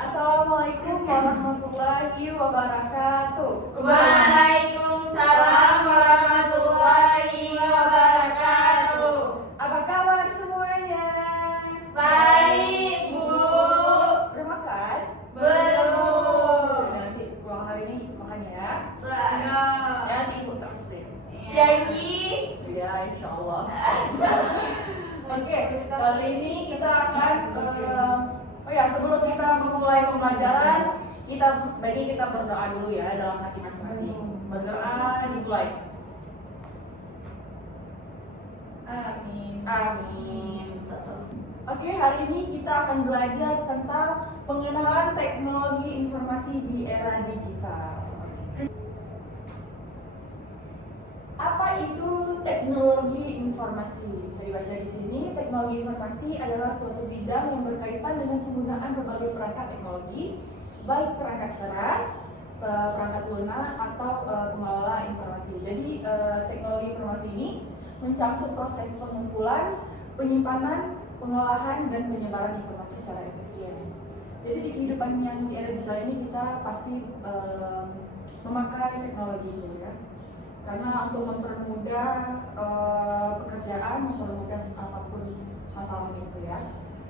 Assalamualaikum warahmatullahi wabarakatuh. Waalaikumsalam warahmatullahi wabarakatuh. Apa kabar semuanya? Baik, Bu. Udah makan? Belum. Nanti pulang hari ini makan ya. Enggak. Nanti ikut traktir. Janji. Ya, insya Allah. Oke, kali ini kita akan sebelum kita memulai pembelajaran, kita berdoa dulu ya dalam hati masing-masing. Berdoa dimulai. Amin. Amin. Oke, hari ini kita akan belajar tentang pengenalan teknologi informasi di era digital. Apa itu teknologi informasi? Bisa dibaca di sini. Teknologi informasi adalah suatu bidang yang berkaitan dengan penggunaan berbagai perangkat teknologi, baik perangkat keras, perangkat lunak, atau pengelola informasi. Jadi teknologi informasi ini mencakup proses pengumpulan, penyimpanan, pengolahan, dan penyebaran informasi secara efisien. Jadi di kehidupan yang di era digital ini kita pasti memakai teknologi itu ya. Karena untuk mempermudah pekerjaan, mempermudah apapun masalahnya itu ya.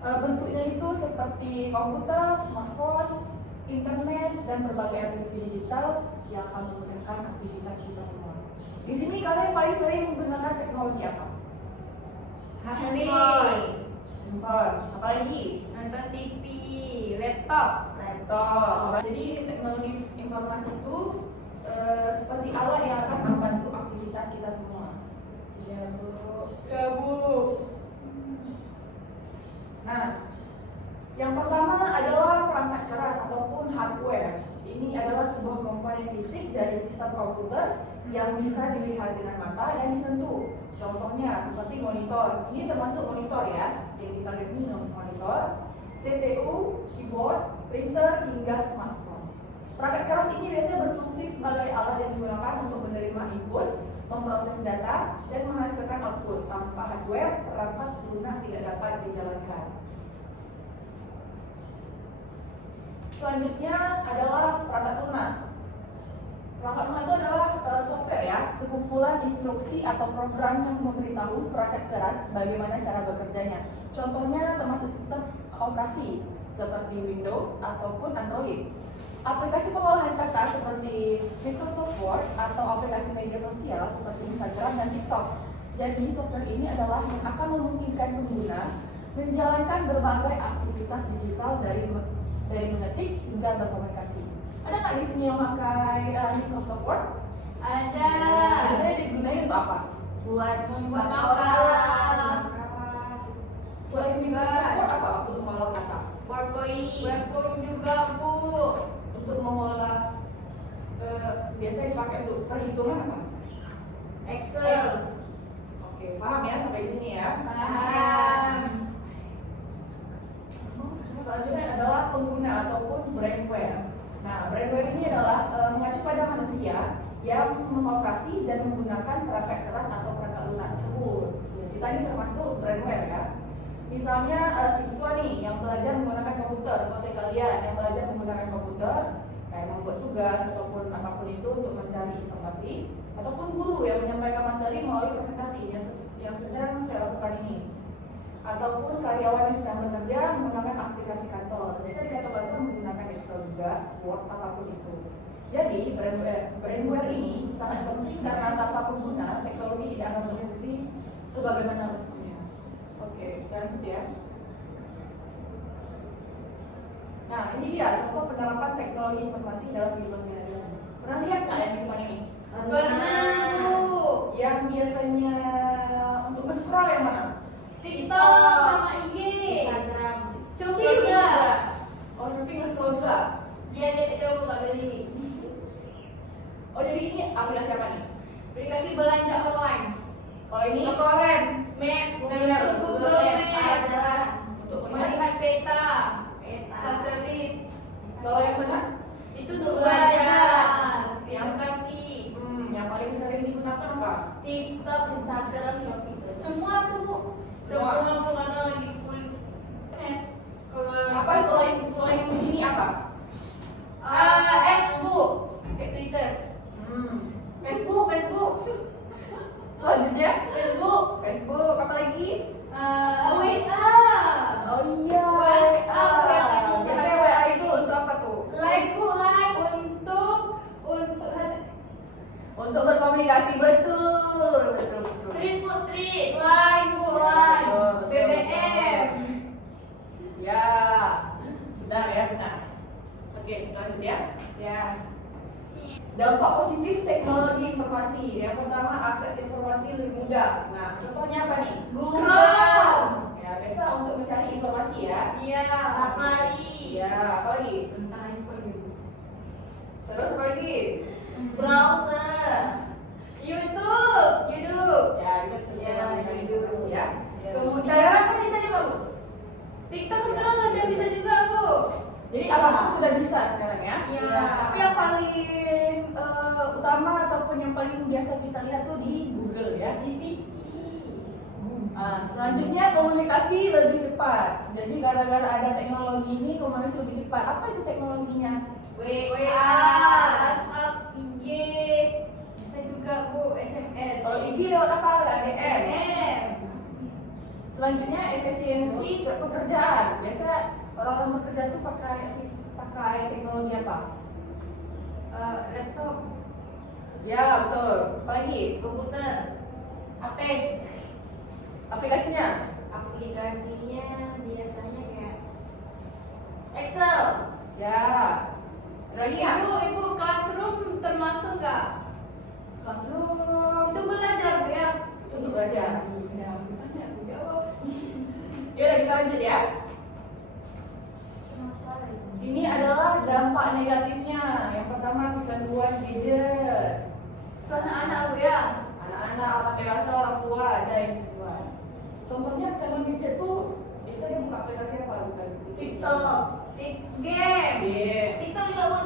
Bentuknya itu seperti komputer, smartphone, internet, dan berbagai aplikasi digital yang akan memudahkan aktivitas kita semua. Di sini kalian paling sering menggunakan teknologi apa? HP, Handphone. Apalagi? nonton TV, laptop. Jadi teknologi informasi itu seperti alat yang akan membantu aktivitas kita semua. Ya Bu. Ya, Bu. Nah, yang pertama adalah perangkat keras ataupun hardware. Ini adalah sebuah komponen fisik dari sistem komputer yang bisa dilihat dengan mata dan disentuh. Contohnya seperti monitor. Ini termasuk monitor ya, yang kita lihat ini monitor, CPU, keyboard, printer, hingga smartphone. Perangkat keras ini biasanya berfungsi sebagai alat yang digunakan untuk menerima input, memproses data, dan menghasilkan output. Tanpa hardware, perangkat lunak tidak dapat dijalankan. Selanjutnya adalah perangkat lunak. Perangkat lunak itu adalah software ya, sekumpulan instruksi atau program yang memberitahu perangkat keras bagaimana cara bekerjanya. Contohnya termasuk sistem operasi seperti Windows ataupun Android. Aplikasi pengolahan kata seperti Microsoft Word atau aplikasi media sosial seperti Instagram dan TikTok. Jadi software ini adalah yang akan memungkinkan pengguna menjalankan berbagai aktivitas digital dari mengetik hingga berkomunikasi. Ada nggak di sini yang pakai Microsoft Word? Ada. Biasanya digunakan untuk apa? Buat membuat makalah. makalah. Selain Microsoft Word apa untuk mengolah kata? PowerPoint juga, Bu. Untuk mengolah biasanya dipakai untuk perhitungan apa? Excel. Oke, paham ya sampai di sini ya? Paham. Selanjutnya adalah pengguna ataupun brainware. Nah, brainware ini adalah mengacu pada manusia yang mengoperasi dan menggunakan perangkat keras atau perangkat lunak tersebut. Kita ini termasuk brainware ya. Misalnya siswa nih yang belajar menggunakan komputer seperti kalian yang belajar menggunakan komputer, kayak membuat tugas ataupun apapun itu untuk mencari informasi, ataupun guru yang menyampaikan materi melalui presentasi yang sedang saya lakukan ini, ataupun karyawan yang sedang bekerja menggunakan aplikasi kantor. Biasanya di kantor-kantor menggunakan Excel juga, Word apapun itu. Jadi brainware ini sangat penting karena tanpa pengguna teknologi tidak akan berfungsi sebagaimana mestinya. Oke, lanjut ya. Nah, ini dia contoh penerapan teknologi informasi dalam kehidupan sehari-hari. Pernah lihat nggak yang di depan ini? Pernah, Bu. Yang biasanya untuk scroll yang mana? TikTok sama IG. Instagram. Shopee juga. Oh, Shopee nge-scroll juga? Iya, dia coba tak beli. Oh, jadi ini aplikasi apa nih? Aplikasi belanja online. Oh, ini Koren, Google Map, untuk melihat peta, satelit. Kalau yang mana? Itu untuk belajar, edukasi. Yang paling sering digunakan apa? TikTok, Instagram, Shopee. Semua tuh, Bu. Semua. Semua bukan lagi full. Apa selain yang di sini apa? Facebook, kayak Twitter. Facebook. Selanjutnya Facebook apa lagi? WA. Oh iya, WhatsApp, WA. Biasanya WA itu untuk apa tuh? Like Untuk berkomunikasi, betul. Tweet Putri. Line. Betul. BBM. Ya, sudah ya, benar. Oke, kita lanjut ya. Dampak positif teknologi informasi. Yang pertama, akses informasi lebih mudah. Nah, contohnya apa nih? Google. Ya, biasa untuk mencari informasi ya. Iya. Safari, Ya, apa lagi? Terus apa lagi? browser, YouTube. Ya, kita bisa Ya, mencari YouTube. informasi ya. Ya. Kemudian Instagram kan bisa juga Bu? TikTok sekarang udah bisa juga, Bu. jadi apapun sudah bisa sekarang ya. Iya. Tapi yang paling utama ataupun yang paling biasa kita lihat tuh di Google ya. GPT, Selanjutnya komunikasi lebih cepat. Jadi gara-gara ada teknologi ini komunikasi lebih cepat. Apa itu teknologinya? WA, WhatsApp, IG, bisa juga, Bu, SMS. Kalau IG lewat apa? ADM. DM. Selanjutnya efisiensi pekerjaan. Biasa orang bekerja tuh pakai teknologi apa? Laptop. Ya betul. Apa lagi? komputer, HP. Aplikasinya? aplikasinya biasanya kayak Excel, Ya. Ada lagi nggak? Ibu, Classroom termasuk nggak? Classroom. Itu belajar, Bu, ya? Itu untuk belajar. Ya, bukannya, Bu, jawab. Yaudah kita lanjut ya. Ini adalah dampak negatifnya. Yang pertama kecanduan gadget. Itu anak-anak, Bu, ya? Anak-anak, orang dewasa, orang tua ada yang kecanduan. Contohnya kecanduan gadget tuh biasanya buka aplikasi apa? Bukan TikTok, Game. Game. TikTok juga Bu.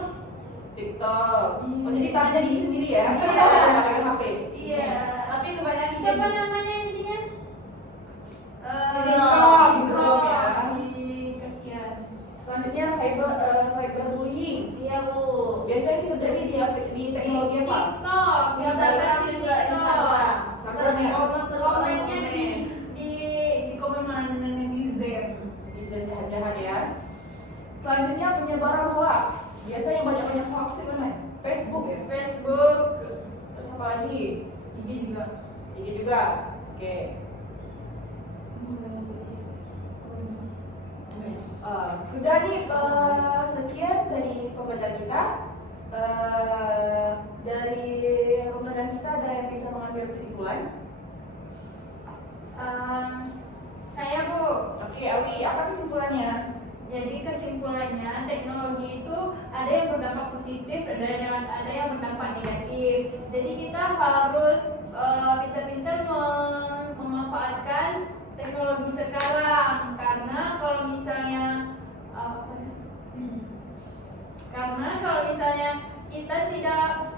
TikTok. Oh jadi tangannya gini sendiri ya? Iya. Nggak pegang HP. Iya. Tapi kebanyakan itu apa namanya intinya? Sindrom. Sindrom, ya. Kasihan. Selanjutnya cyberbullying. Iya Bu. Biasanya kita terjadi di teknologi apa? TikTok. Nggak Instagram batasi juga, TikTok. Instagram. Komennya di komen mana netizen. Netizen jahat-jahat ya. Selanjutnya penyebaran hoax. Biasanya banyak hoax itu mana? Facebook ya. Facebook, Terus apa lagi? IG juga. IG juga. Oke. Sudah nih sekian dari pembelajaran kita. Dari pembelajaran kita ada yang bisa mengambil kesimpulan? Saya, Bu. Oke, Awi, apa kesimpulannya? Jadi kesimpulannya teknologi itu ada yang berdampak positif dan ada yang berdampak negatif. Jadi kita harus pintar-pintar memanfaatkan teknologi sekarang karena kalau misalnya kita tidak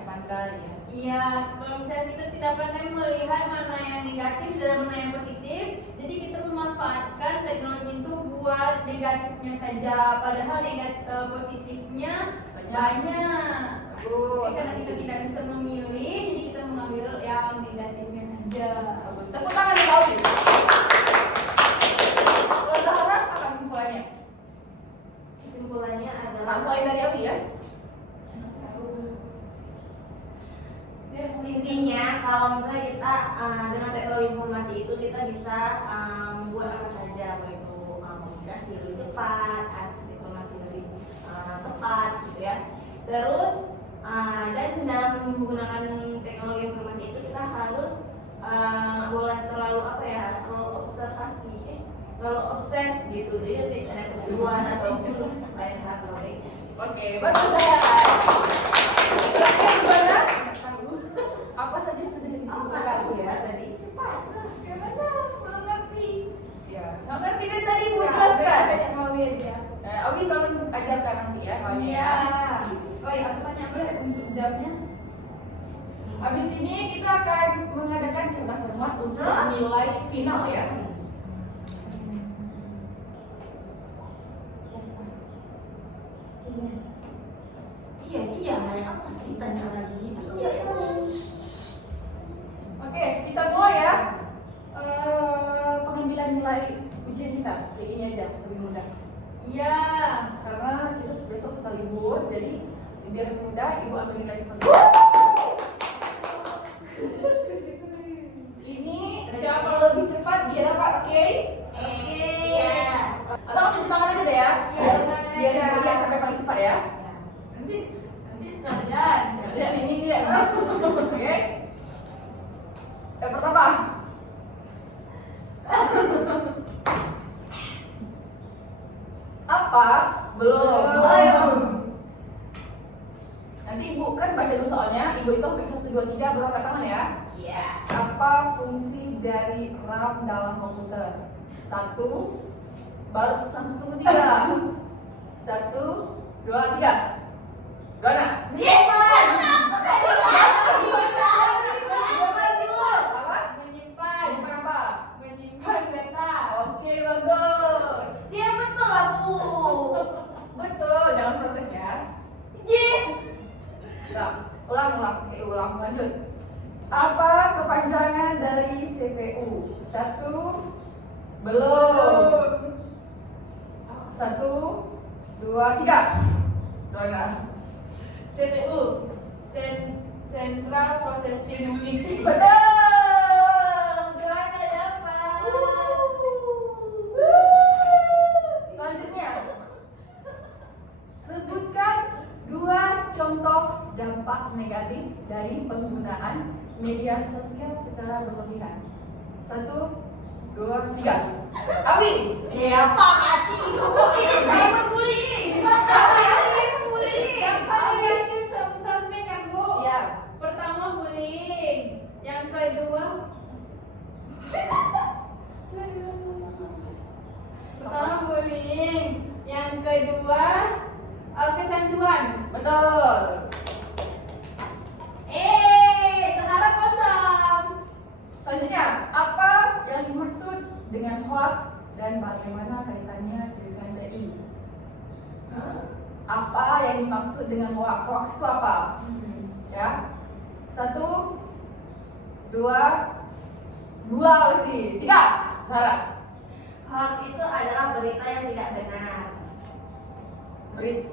pandai ya. Iya, kalau misalnya kita tidak pandai melihat mana yang negatif dan mana yang positif, jadi kita memanfaatkan teknologi itu buat negatifnya saja, padahal positifnya banyak. Bagus. Karena kita tidak bisa memilih, jadi kita mengambil yang negatifnya saja. Bagus. Tepuk tangan ya, Awi. Kalau Zahra, apa kesimpulannya? Kesimpulannya adalah Nah, selain dari Awi ya. intinya kalau misalnya kita dengan teknologi informasi itu kita bisa membuat apa saja, baik itu komunikasi lebih cepat, akses informasi lebih tepat gitu ya. Terus dan dalam menggunakan teknologi informasi itu kita harus nggak boleh terlalu terlalu obses gitu, jadi tidak ada keseruan ataupun lain hal seperti itu. Oke, bagus Zahra. Terakhir gimana? Apa saja sudah disimpulkan? Ya tadi cepat. Gimana? Belum ngerti. Ya, nggak ngerti dari tadi Bu Ya, jelaskan. banyak mau aja. Awi tolong ajarkan nanti ya. Maunya Iya. ya. Oh iya, aku tanya boleh untuk jamnya? Habis ini kita akan mengadakan cerdas cermat untuk nilai final ya. Iya, apa sih tanya lagi? Oke, kita mulai ya. Pengambilan nilai ujian kita kayak ini aja, lebih mudah. Iya. Karena kita besok suka libur, jadi biar lebih mudah, ibu ambil nilai seperti ini. Siapa lebih cepat dia dapat, oke? Oke. Iya. Atau langsung tangan aja deh ya. Iya, tangan Biar aja. dia sampai paling cepat ya. Nanti sekalian. Lihat ini dia. Oke. Yang pertama. Apa? Belum. Nanti ibu kan baca dulu soalnya. Ibu itu sampai 1, 2, 3 baru angkat tangan ya. Iya. Apa fungsi dari RAM dalam komputer? 1, baru sampai tunggu 3. 1, 2, 3. Dona. Apa? Menyimpan. Menyimpan apa? Menyimpan data. Oke, bagus. Iya betul lah Bu. Betul, jangan protes ya. Ulang. Oke, ulang, lanjut. Apa kepanjangan dari CPU? 1, belum. 1, 2, 3. Dona. CPU. Central Processing Unit. Betul. Dona dapat. Selanjutnya, sebutkan 2 contoh dampak negatif dari penggunaan media sosial secara berlebihan. 1, 2, 3. Awi. Ya apa kasih itu Bu? Ini saya membuli. Yang paling negatif sosmed kan Bu? Iya. Pertama bullying. Yang kedua pertama bullying. Yang kedua kecanduan. Betul. Sekarang kosong. Selanjutnya, apa yang dimaksud dengan hoax dan bagaimana kaitannya dengan BI? Apa yang dimaksud dengan hoax? Hoax itu apa? Ya. 1, 2 pasti. 3. Sarah. Hoax itu adalah berita yang tidak benar. Beri.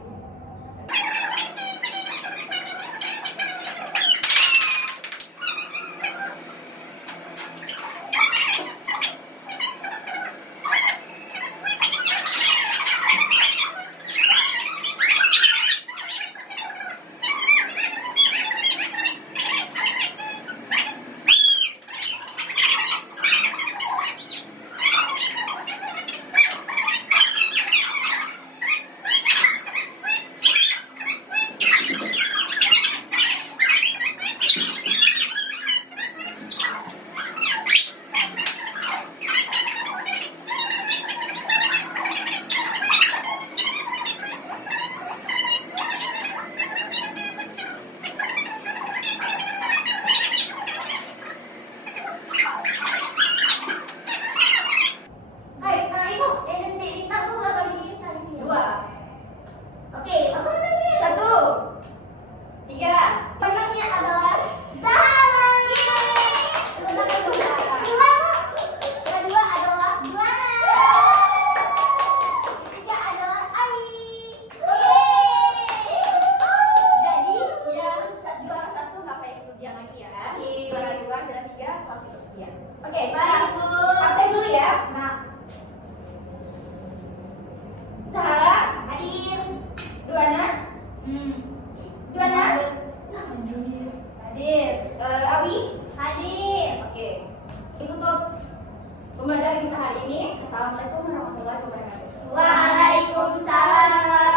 Pembelajaran kita hari ini. Assalamualaikum warahmatullahi wabarakatuh. Waalaikumsalam warahmatullahi